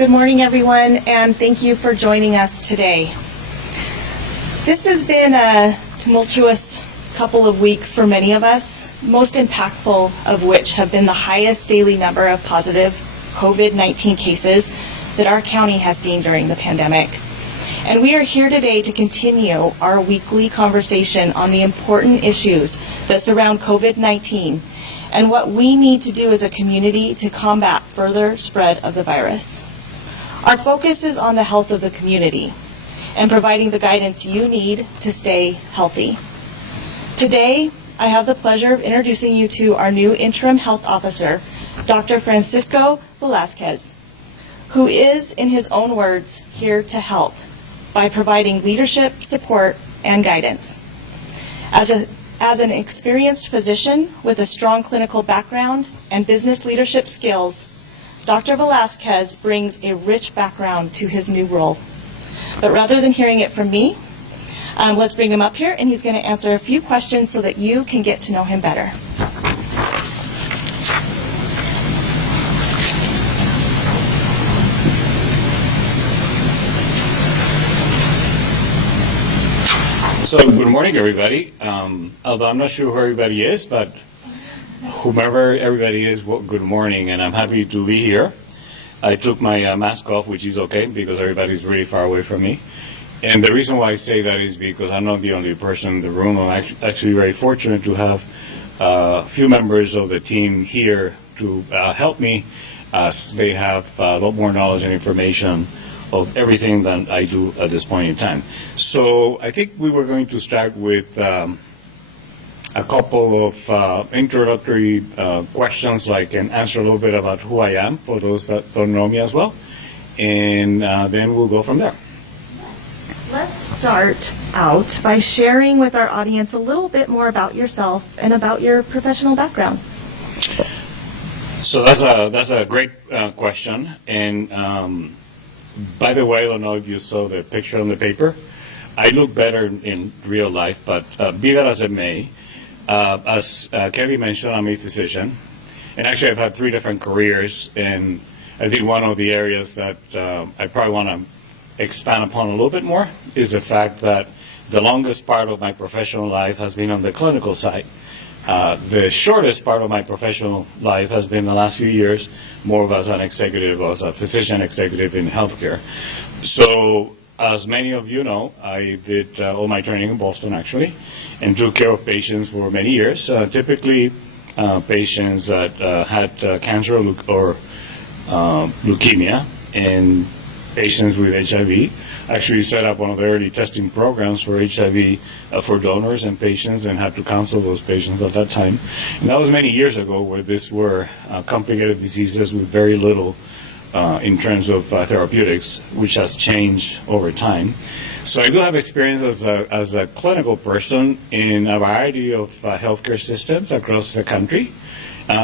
Good morning, everyone, and thank you for joining us today. This has been a tumultuous couple of weeks for many of us, most impactful of which have been the highest daily number of positive COVID-19 cases that our county has seen during the pandemic. And we are here today to continue our weekly conversation on the important issues that surround COVID-19 and what we need to do as a community to combat further spread of the virus. Our focus is on the health of the community and providing the guidance you need to stay healthy. Today, I have the pleasure of introducing you to our new interim health officer, Dr. Francisco Velazquez, who is, in his own words, here to help by providing leadership, support, and guidance. As an experienced physician with a strong clinical background and business leadership skills, Dr. Velazquez brings a rich background to his new role. But rather than hearing it from me, let's bring him up here, and he's going to answer a few questions so that you can get to know him better. So good morning, everybody. Although I'm not sure who everybody is, but whomever everybody is, well, good morning, and I'm happy to be here. I took my mask off, which is okay because everybody's really far away from me. And the reason why I say that is because I'm not the only person in the room. I'm actually very fortunate to have a few members of the team here to help me, as they have a lot more knowledge and information of everything that I do at this point in time. So I think we were going to start with a couple of introductory questions so I can answer a little bit about who I am for those that don't know me as well. And then we'll go from there. Let's start out by sharing with our audience a little bit more about yourself and about your professional background. So that's a great question. And by the way, I don't know if you saw the picture on the paper. I look better in real life, but be that as it may, as Kelly mentioned, I'm a physician. And actually, I've had 3 different careers. And I think one of the areas that I probably want to expand upon a little bit more is the fact that the longest part of my professional life has been on the clinical side. The shortest part of my professional life has been the last few years, more of as an executive, as a physician executive in healthcare. So, as many of you know, I did all my training in Boston, actually, and took care of patients for many years, typically patients that had cancer or leukemia, and patients with HIV. Actually set up one of the early testing programs for HIV for donors and patients, and had to counsel those patients at that time. And that was many years ago, where these were complicated diseases with very little in terms of therapeutics, which has changed over time. So I do have experience as a clinical person in a variety of healthcare systems across the country,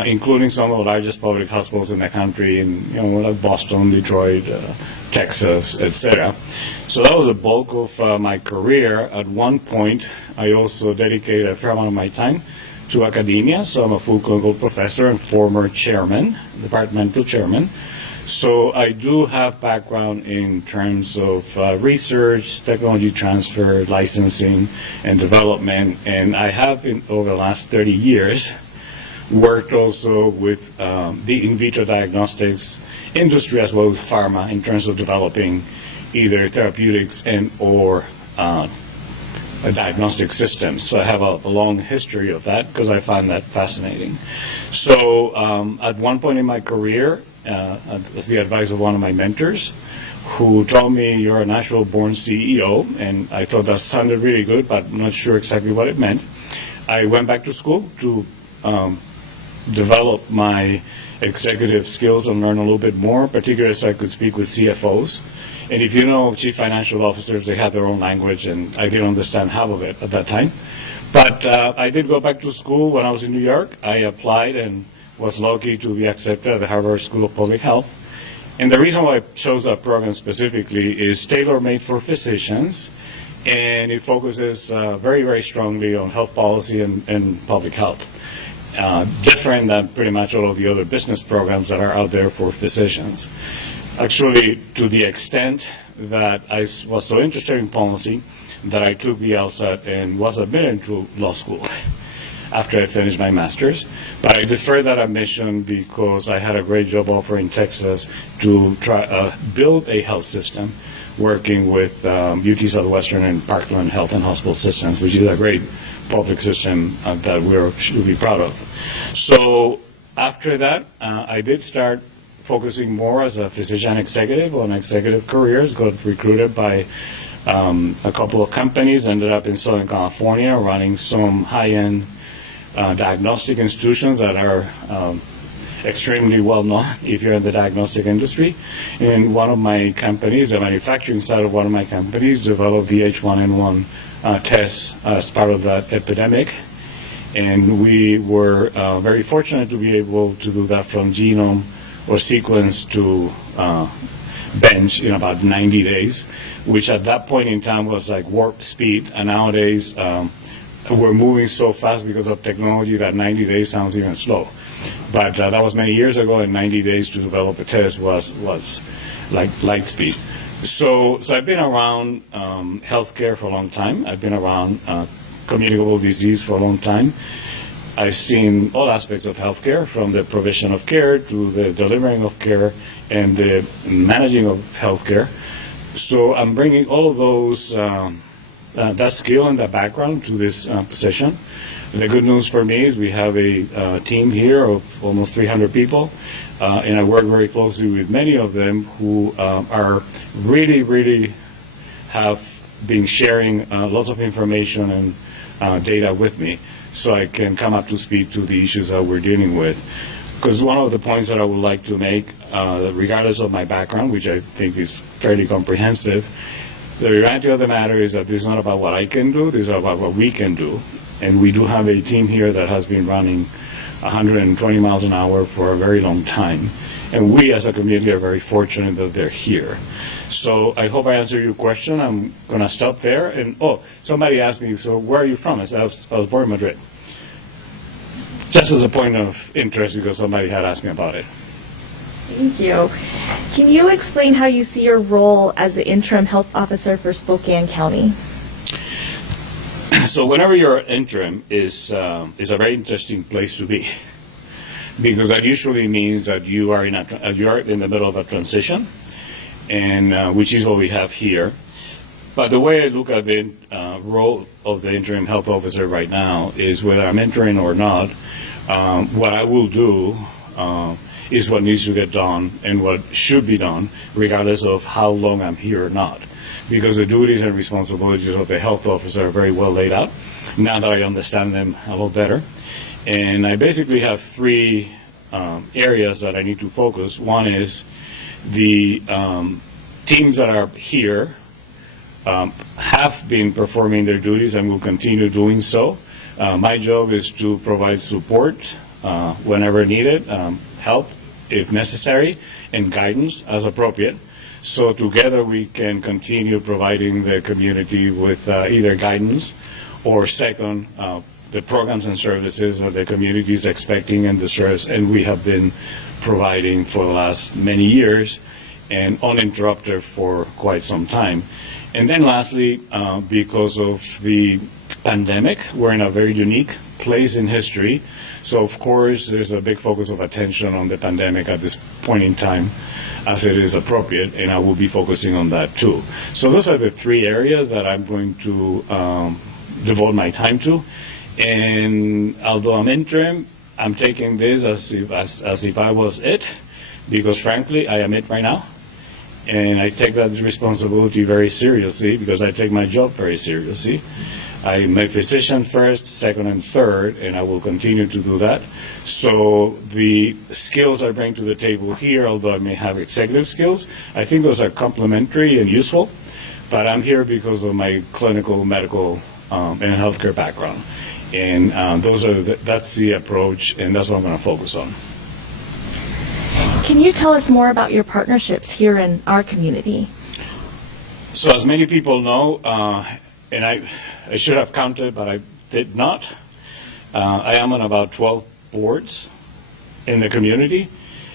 including some of the largest public hospitals in the country, in like Boston, Detroit, Texas, etc. So that was the bulk of my career. At one point, I also dedicated a fair amount of my time to academia. So I'm a full clinical professor and former chairman, departmental chairman. So I do have background in terms of research, technology transfer, licensing, and development. And I have, over the last 30 years, worked also with the in vitro diagnostics industry as well as pharma in terms of developing either therapeutics and or diagnostic systems. So I have a long history of that because I find that fascinating. So at one point in my career, as the advice of one of my mentors, who told me, "You're a natural born CEO," and I thought that sounded really good, but I'm not sure exactly what it meant. I went back to school to develop my executive skills and learn a little bit more, particularly so I could speak with CFOs. And if you know chief financial officers, they have their own language, and I didn't understand half of it at that time. But I did go back to school when I was in New York. I applied and was lucky to be accepted at the Harvard School of Public Health. And the reason why I chose that program specifically is tailor-made for physicians, and it focuses very, very strongly on health policy and public health. Different than pretty much all of the other business programs that are out there for physicians. Actually, to the extent that I was so interested in policy that I took the LSAT and was admitted to law school after I finished my master's. But I deferred that admission because I had a great job offer in Texas to try build a health system working with UT Southwestern and Parkland Health and Hospital Systems, which is a great public system that we should be proud of. So after that, I did start focusing more as a physician executive on executive careers, got recruited by a couple of companies, ended up in Southern California running some high-end diagnostic institutions that are extremely well known if you're in the diagnostic industry. And one of my companies, the manufacturing side of one of my companies, developed the H1N1 test as part of that epidemic. And we were very fortunate to be able to do that from genome or sequence to bench in about 90 days, which at that point in time was like warp speed. And nowadays, we're moving so fast because of technology that 90 days sounds even slow. But that was many years ago, and 90 days to develop a test was like light speed. So I've been around healthcare for a long time. I've been around communicable disease for a long time. I've seen all aspects of healthcare, from the provision of care to the delivering of care and the managing of healthcare. So I'm bringing all of those, that skill and that background to this position. The good news for me is we have a team here of almost 300 people, and I work very closely with many of them who are really have been sharing lots of information and data with me, so I can come up to speed to the issues that we're dealing with. Because one of the points that I would like to make, regardless of my background, which I think is fairly comprehensive, the reality of the matter is that this is not about what I can do, this is about what we can do. And we do have a team here that has been running 120 miles an hour for a very long time. And we as a community are very fortunate that they're here. So I hope I answered your question. I'm going to stop there. And somebody asked me, so where are you from? I said, I was born in Madrid. Just as a point of interest, because somebody had asked me about it. Thank you. Can you explain how you see your role as the interim health officer for Spokane County? So whenever you're interim is a very interesting place to be, because that usually means that you are in the middle of a transition, and which is what we have here. But the way I look at the role of the interim health officer right now is, whether I'm entering or not, what I will do is what needs to get done and what should be done, regardless of how long I'm here or not. Because the duties and responsibilities of the health officer are very well laid out, now that I understand them a little better. And I basically have three areas that I need to focus. One is the teams that are here have been performing their duties and will continue doing so. My job is to provide support whenever needed, help if necessary, and guidance as appropriate. So together we can continue providing the community with either guidance or, second, the programs and services that the community is expecting and deserves, and we have been providing for the last many years and uninterrupted for quite some time. And then lastly, because of the pandemic, we're in a very unique place in history. So of course there's a big focus of attention on the pandemic at this point in time, as it is appropriate, and I will be focusing on that too. So those are the three areas that I'm going to devote my time to. And although I'm interim, I'm taking this as if I was it, because frankly I am it right now. And I take that responsibility very seriously, because I take my job very seriously. I'm a physician first, second, and third, and I will continue to do that. So the skills I bring to the table here, although I may have executive skills, I think those are complementary and useful. But I'm here because of my clinical, medical, and healthcare background. And that's the approach, and that's what I'm going to focus on. Can you tell us more about your partnerships here in our community? So as many people know, and I should have counted, but I did not. I am on about 12 boards in the community,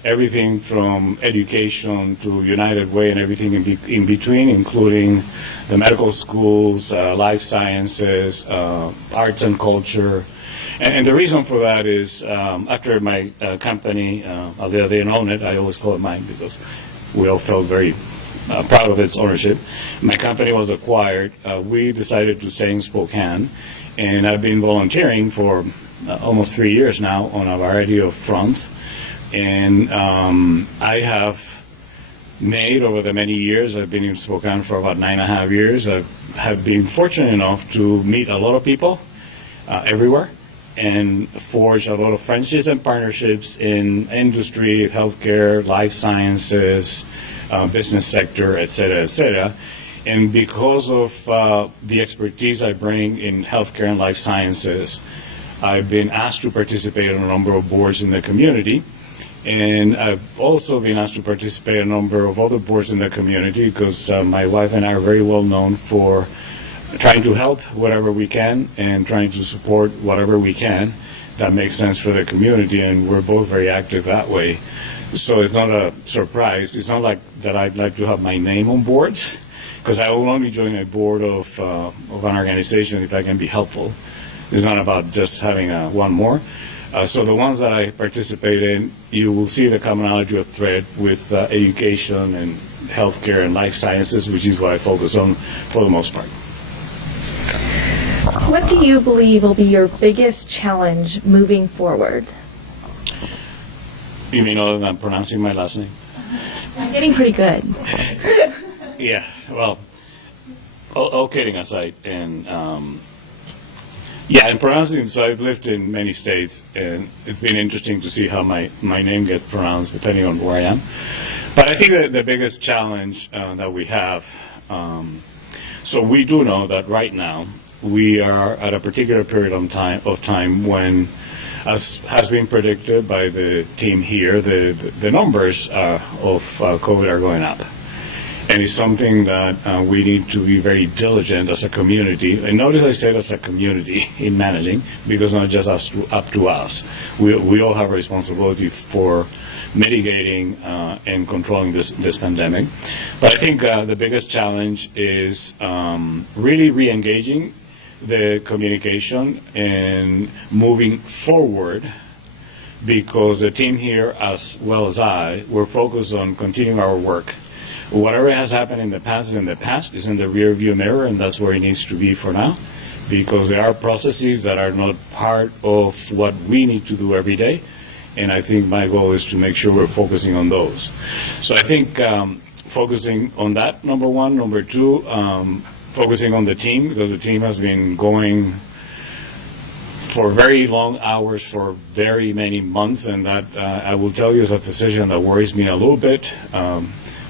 everything from education to United Way and everything in between, including the medical schools, life sciences, arts and culture. And the reason for that is after my company, although they didn't own it, I always call it mine because we all felt very proud of its ownership. My company was acquired. We decided to stay in Spokane, and I've been volunteering for almost 3 years now on a variety of fronts. And I have made over the many years, I've been in Spokane for about 9.5 years, I have been fortunate enough to meet a lot of people everywhere and forge a lot of friendships and partnerships in industry, healthcare, life sciences, business sector, et cetera. And because of the expertise I bring in healthcare and life sciences, I've been asked to participate on a number of boards in the community. And I've also been asked to participate in a number of other boards in the community because my wife and I are very well known for trying to help whatever we can and trying to support whatever we can that makes sense for the community, and we're both very active that way. So it's not a surprise. It's not like that I'd like to have my name on boards, because I will only join a board of an organization if I can be helpful. It's not about just having one more. So the ones that I participate in, you will see the commonality of thread with education and healthcare and life sciences, which is what I focus on for the most part. What do you believe will be your biggest challenge moving forward? You mean other than pronouncing my last name? You're getting pretty good. Yeah, well, all kidding aside, and in pronouncing, so I've lived in many states, and it's been interesting to see how my name gets pronounced depending on where I am. But I think that the biggest challenge that we have, so we do know that right now we are at a particular period of time when, as has been predicted by the team here, the numbers of COVID are going up. And it's something that we need to be very diligent as a community. And notice I said as a community in managing, because not just up to us. We all have a responsibility for mitigating and controlling this pandemic. But I think the biggest challenge is really re-engaging the communication and moving forward, because the team here, as well as I, we're focused on continuing our work. Whatever has happened in the past is in the rear view mirror, and that's where it needs to be for now, because there are processes that are not part of what we need to do every day, and I think my goal is to make sure we're focusing on those. So I think focusing on that, number one. Number two, focusing on the team, because the team has been going for very long hours for very many months, and that I will tell you as a physician, that worries me a little bit,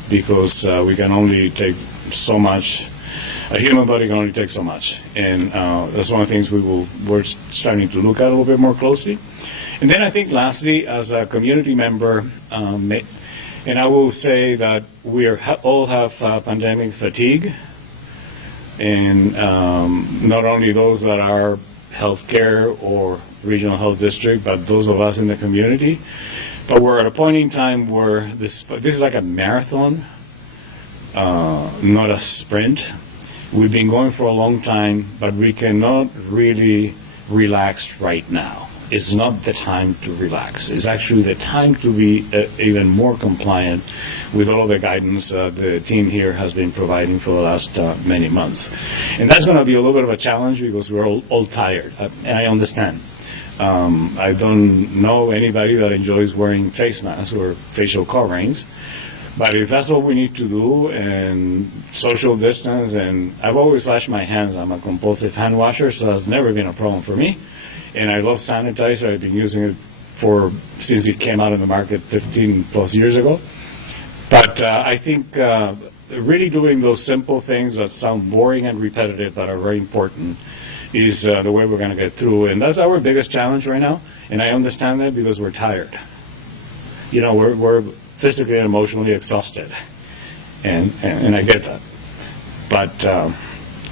because we can only take so much. A human body can only take so much, and that's one of the things we're starting to look at a little bit more closely. And then I think lastly, as a community member, and I will say that we all have pandemic fatigue, and not only those that are healthcare or regional health district, but those of us in the community. But we're at a point in time where this is like a marathon, not a sprint. We've been going for a long time, but we cannot really relax right now. It's not the time to relax. It's actually the time to be even more compliant with all of the guidance the team here has been providing for the last many months. And that's going to be a little bit of a challenge because we're all tired, and I understand. I don't know anybody that enjoys wearing face masks or facial coverings, but if that's what we need to do, and social distance, and I've always washed my hands. I'm a compulsive hand washer, so that's never been a problem for me. And I love sanitizer. I've been using it since it came out in the market 15 plus years ago. But I think really doing those simple things that sound boring and repetitive but are very important is the way we're going to get through. And that's our biggest challenge right now. And I understand that because we're tired. You know, we're physically and emotionally exhausted. And I get that. But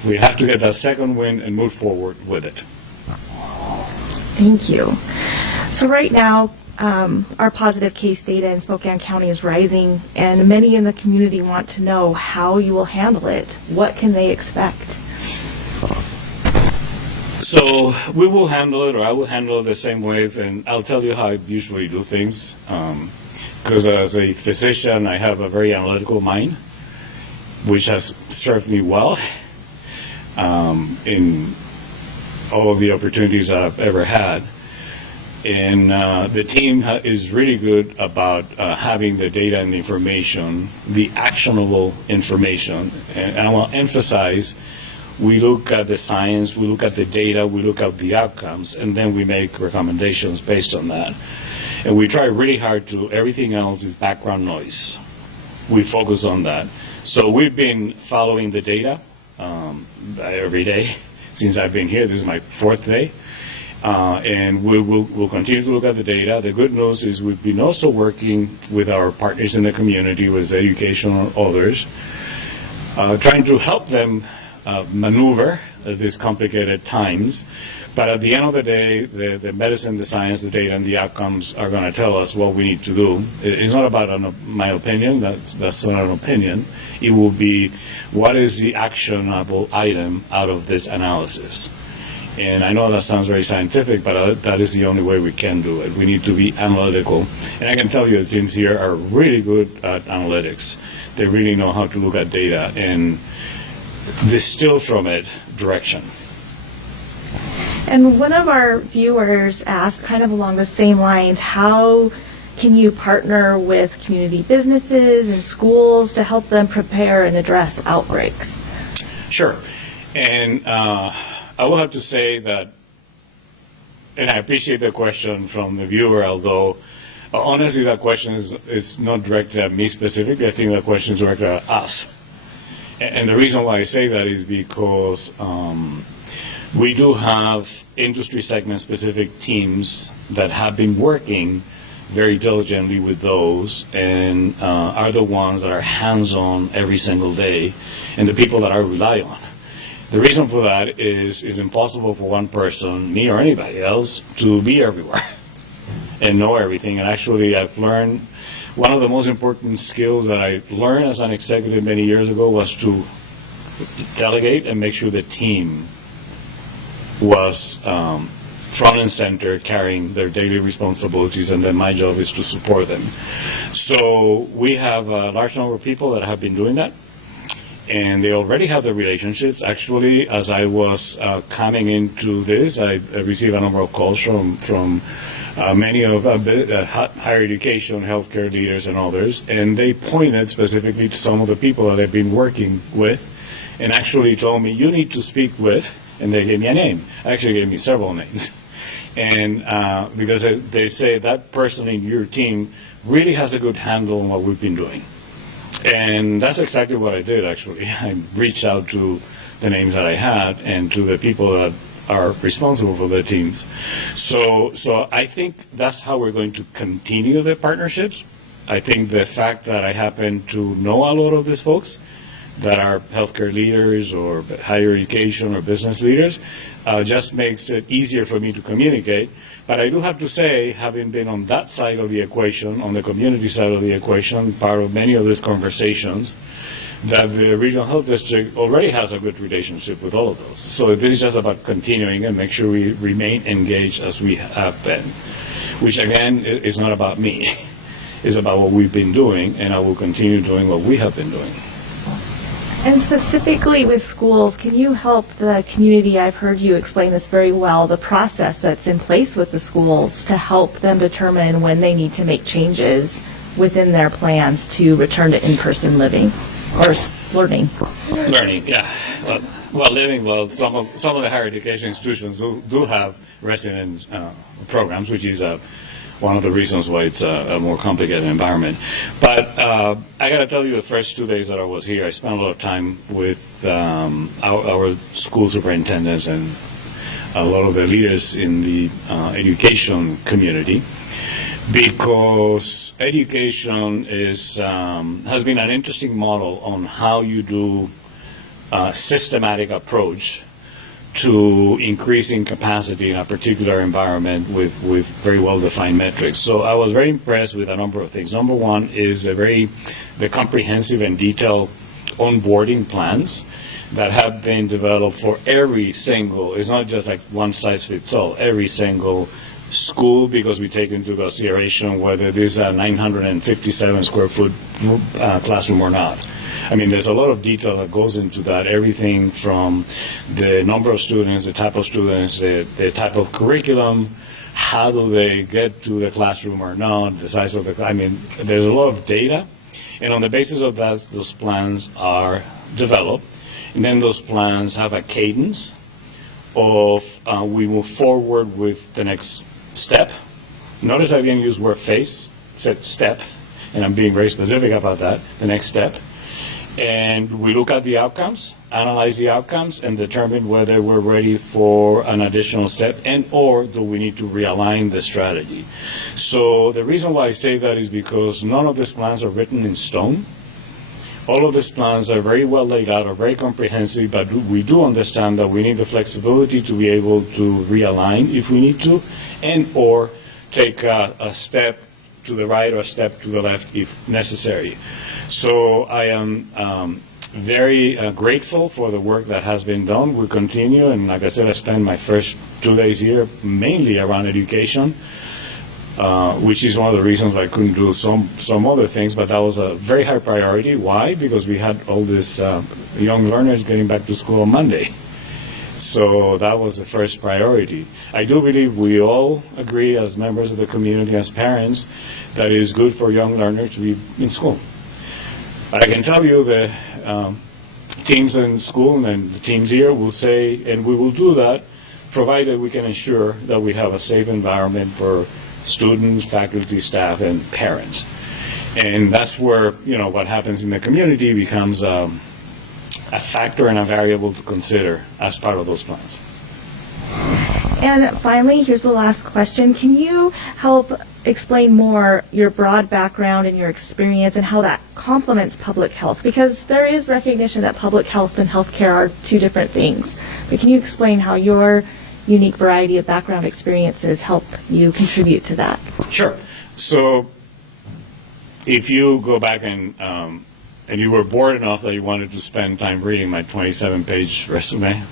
we have to get that second wind and move forward with it. Thank you. So right now, our positive case data in Spokane County is rising, and many in the community want to know how you will handle it. What can they expect? So we will handle it, or I will handle it the same way, and I'll tell you how I usually do things. Because as a physician, I have a very analytical mind, which has served me well in all of the opportunities I've ever had. And the team is really good about having the data and the information, the actionable information. And I want to emphasize, we look at the science, we look at the data, we look at the outcomes, and then we make recommendations based on that. And we try really hard to, everything else is background noise. We focus on that. So we've been following the data every day since I've been here. This is my 4th day. And we'll continue to look at the data. The good news is we've been also working with our partners in the community, with education and others, trying to help them maneuver these complicated times. But at the end of the day, the medicine, the science, the data, and the outcomes are going to tell us what we need to do. It's not about my opinion. That's not an opinion. It will be, what is the actionable item out of this analysis? And I know that sounds very scientific, but that is the only way we can do it. We need to be analytical. And I can tell you the teams here are really good at analytics. They really know how to look at data and distill from it direction. And one of our viewers asked, kind of along the same lines, how can you partner with community businesses and schools to help them prepare and address outbreaks? Sure. And I will have to say that, and I appreciate the question from the viewer, although honestly that question is not directed at me specifically. I think that question is directed at us. And the reason why I say that is because we do have industry segment specific teams that have been working very diligently with those and are the ones that are hands-on every single day and the people that I rely on. The reason for that is it's impossible for one person, me or anybody else, to be everywhere and know everything. And actually, I've learned one of the most important skills that I learned as an executive many years ago was to delegate and make sure the team was front and center, carrying their daily responsibilities, and then my job is to support them. So we have a large number of people that have been doing that. And they already have the relationships. Actually, as I was coming into this, I received a number of calls from many of higher education, healthcare leaders, and others, and they pointed specifically to some of the people that they've been working with, and actually told me, you need to speak with, and they gave me a name. Actually gave me several names. And because they say that person in your team really has a good handle on what we've been doing. And that's exactly what I did, actually. I reached out to the names that I had and to the people that are responsible for the teams. So I think that's how we're going to continue the partnerships. I think the fact that I happen to know a lot of these folks that are healthcare leaders or higher education or business leaders just makes it easier for me to communicate. But I do have to say, having been on that side of the equation, on the community side of the equation, part of many of these conversations, that the regional health district already has a good relationship with all of those. So this is just about continuing and make sure we remain engaged as we have been, which again is not about me. It's about what we've been doing, and I will continue doing what we have been doing. And specifically with schools, can you help the community? I've heard you explain this very well, the process that's in place with the schools to help them determine when they need to make changes within their plans to return to in-person living or learning. Learning, yeah. Well, some of the higher education institutions do have resident programs, which is one of the reasons why it's a more complicated environment. But I got to tell you, the first 2 days that I was here, I spent a lot of time with our school superintendents and a lot of the leaders in the education community, because education has been an interesting model on how you do a systematic approach to increasing capacity in a particular environment with very well-defined metrics. So I was very impressed with a number of things. Number one is the comprehensive and detailed onboarding plans that have been developed for every single, it's not just like one size fits all, every single school, because we take into consideration whether this is a 957 square foot classroom or not. I mean, there's a lot of detail that goes into that, everything from the number of students, the type of students, the type of curriculum, how do they get to the classroom or not, the size of the, I mean, there's a lot of data, and on the basis of that, those plans are developed, and then those plans have a cadence of we move forward with the next step. Notice I didn't use word phase, said step, and I'm being very specific about that, the next step. And we look at the outcomes, analyze the outcomes, and determine whether we're ready for an additional step and or do we need to realign the strategy. So the reason why I say that is because none of these plans are written in stone. All of these plans are very well laid out, are very comprehensive, but we do understand that we need the flexibility to be able to realign if we need to, and or take a step to the right or a step to the left if necessary. So I am very grateful for the work that has been done. We continue, and like I said, I spent my first 2 days here mainly around education, which is one of the reasons why I couldn't do some other things, but that was a very high priority. Why? Because we had all these young learners getting back to school on Monday. So that was the first priority. I do believe we all agree as members of the community, as parents, that it is good for young learners to be in school. But I can tell you the teams in school and the teams here will say, and we will do that, provided we can ensure that we have a safe environment for students, faculty, staff, and parents. And that's where, what happens in the community becomes a factor and a variable to consider as part of those plans. And finally, here's the last question. Can you help explain more your broad background and your experience and how that complements public health? Because there is recognition that public health and healthcare are two different things. But can you explain how your unique variety of background experiences help you contribute to that? Sure. So if you go back and you were bored enough that you wanted to spend time reading my 27-page resume,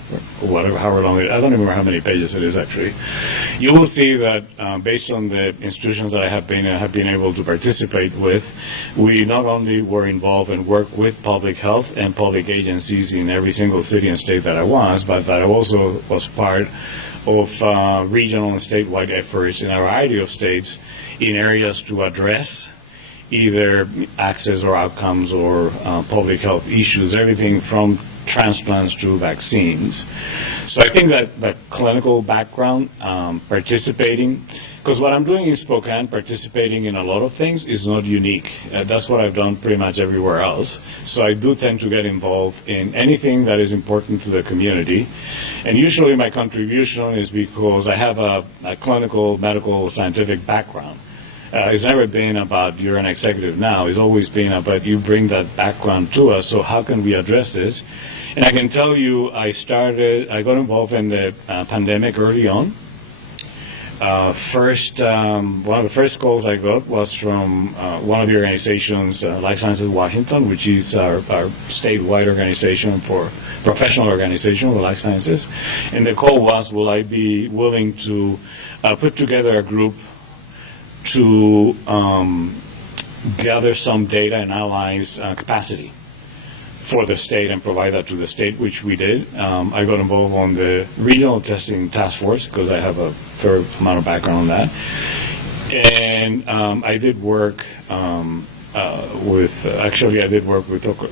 or whatever, however long I don't even remember how many pages it is actually, you will see that based on the institutions that I have been able to participate with, we not only were involved and worked with public health and public agencies in every single city and state that I was, but that I also was part of regional and statewide efforts in a variety of states in areas to address either access or outcomes or public health issues, everything from transplants to vaccines. So I think that clinical background, participating, because what I'm doing in Spokane, participating in a lot of things is not unique. That's what I've done pretty much everywhere else. So I do tend to get involved in anything that is important to the community. And usually my contribution is because I have a clinical, medical, scientific background. It's never been about you're an executive now. It's always been about you bring that background to us, so how can we address this? And I can tell you I got involved in the pandemic early on. One of the first calls I got was from one of the organizations, Life Sciences Washington, which is our statewide organization for professional organization for life sciences. And the call was, will I be willing to put together a group to gather some data and analyze capacity for the state and provide that to the state, which we did. I got involved on the regional testing task force because I have a fair amount of background on that. And I did work with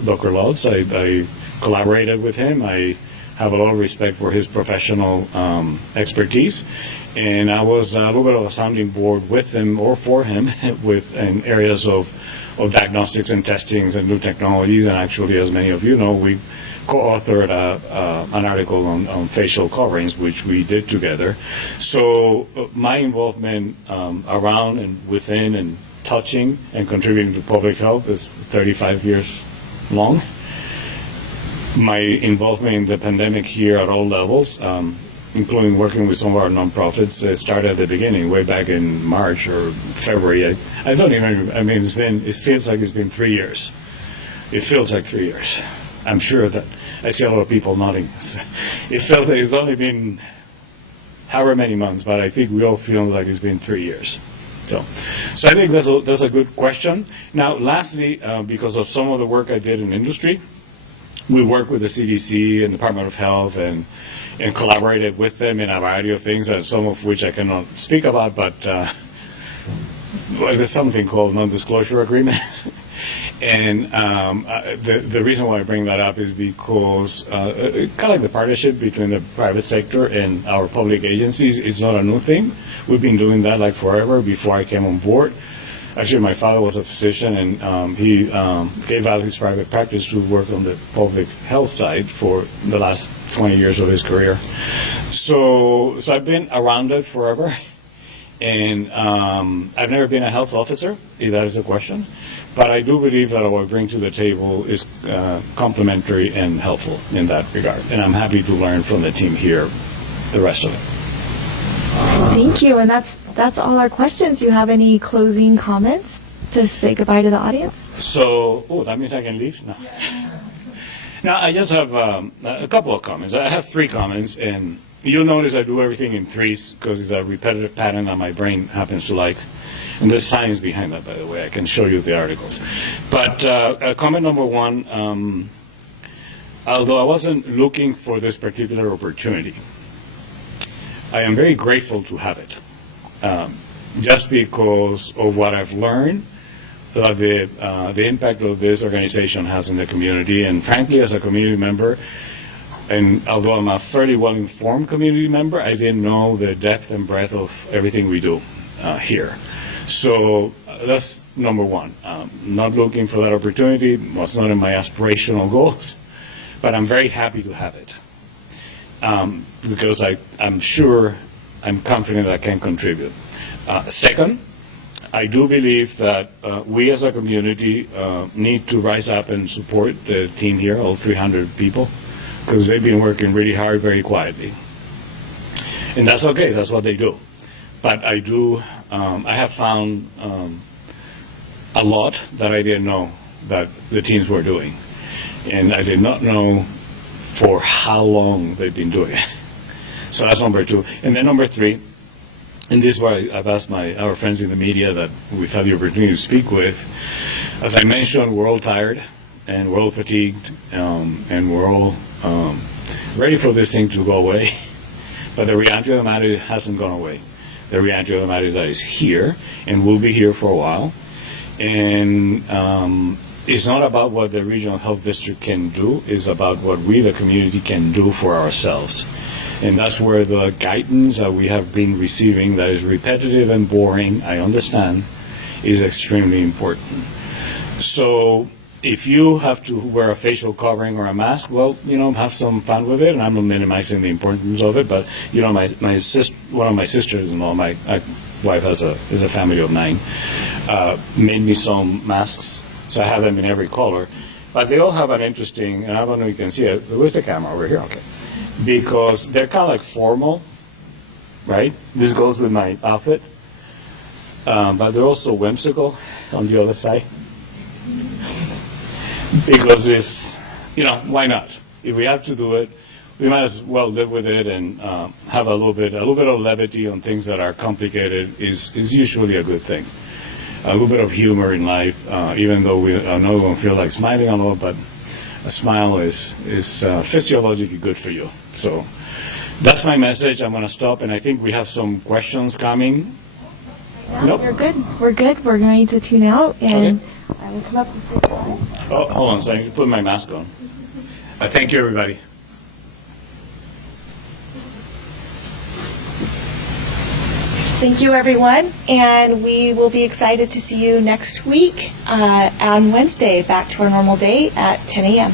Dr. Lutz. I collaborated with him. I have a lot of respect for his professional expertise. And I was a little bit of a sounding board with him or for him in areas of diagnostics and testings and new technologies. And actually, as many of you know, we co-authored an article on facial coverings, which we did together. So my involvement around and within and touching and contributing to public health is 35 years long. my involvement in the pandemic here at all levels, including working with some of our nonprofits, started at the beginning, way back in March or February. I don't even. I mean, it feels like it's been 3 years. It feels like 3 years. I'm sure that I see a lot of people nodding. It feels like it's only been however many months, but I think we all feel like it's been 3 years. So I think that's a good question. Now, lastly, because of some of the work I did in industry, we work with the CDC and Department of Health and collaborated with them in a variety of things, and some of which I cannot speak about, but there's something called non-disclosure agreement. And the reason why I bring that up is because kind of like the partnership between the private sector and our public agencies is not a new thing. We've been doing that like forever before I came on board. Actually, my father was a physician, and he gave out his private practice to work on the public health side for the last 20 years of his career. So I've been around it forever, and I've never been a health officer, if that is a question. But I do believe that what I bring to the table is complementary and helpful in that regard. And I'm happy to learn from the team here the rest of it. Thank you, and that's all our questions. Do you have any closing comments to say goodbye to the audience? So, that means I can leave? No. Now, I just have a couple of comments. I have 3 comments, and you'll notice I do everything in threes because it's a repetitive pattern that my brain happens to like. And there's science behind that, by the way. I can show you the articles. But comment number 1, although I wasn't looking for this particular opportunity, I am very grateful to have it. Just because of what I've learned, the impact of this organization has in the community, and frankly, as a community member, and although I'm a fairly well-informed community member, I didn't know the depth and breadth of everything we do here. So that's number 1. Not looking for that opportunity, was not in my aspirational goals, but I'm very happy to have it because I'm confident I can contribute. Second, I do believe that we as a community need to rise up and support the team here, all 300 people, because they've been working really hard, very quietly. And that's okay, that's what they do. But I have found a lot that I didn't know that the teams were doing. And I did not know for how long they've been doing it. So that's number 2. And then number 3, and this is where I've asked our friends in the media that we've had the opportunity to speak with. As I mentioned, we're all tired and we're all fatigued and we're all ready for this thing to go away. But the reality of the matter is it hasn't gone away. The reality of the matter is that it's here and will be here for a while. And it's not about what the regional health district can do. It's about what we, the community, can do for ourselves. And that's where the guidance that we have been receiving, that is repetitive and boring, I understand, is extremely important. So if you have to wear a facial covering or a mask, well, have some fun with it. And I'm not minimizing the importance of it, but one of my sisters-in-law, my wife is a family of 9, made me some masks. So I have them in every color. But they all have an interesting, and I don't know if you can see it. Where's the camera? Over here? Okay. Because they're kind of like formal, right? This goes with my outfit. But they're also whimsical on the other side. Because why not? If we have to do it, we might as well live with it and have a little bit of levity on things that are complicated is usually a good thing. A little bit of humor in life, even though we don't feel like smiling a lot, but a smile is physiologically good for you. So that's my message. I'm going to stop, and I think we have some questions coming. No, Nope. We're good. We're going to tune out, and I will come up and say goodbye. Oh, hold on. So I need to put my mask on. Thank you, everybody. Thank you, everyone, and we will be excited to see you next week on Wednesday, back to our normal day at 10 a.m.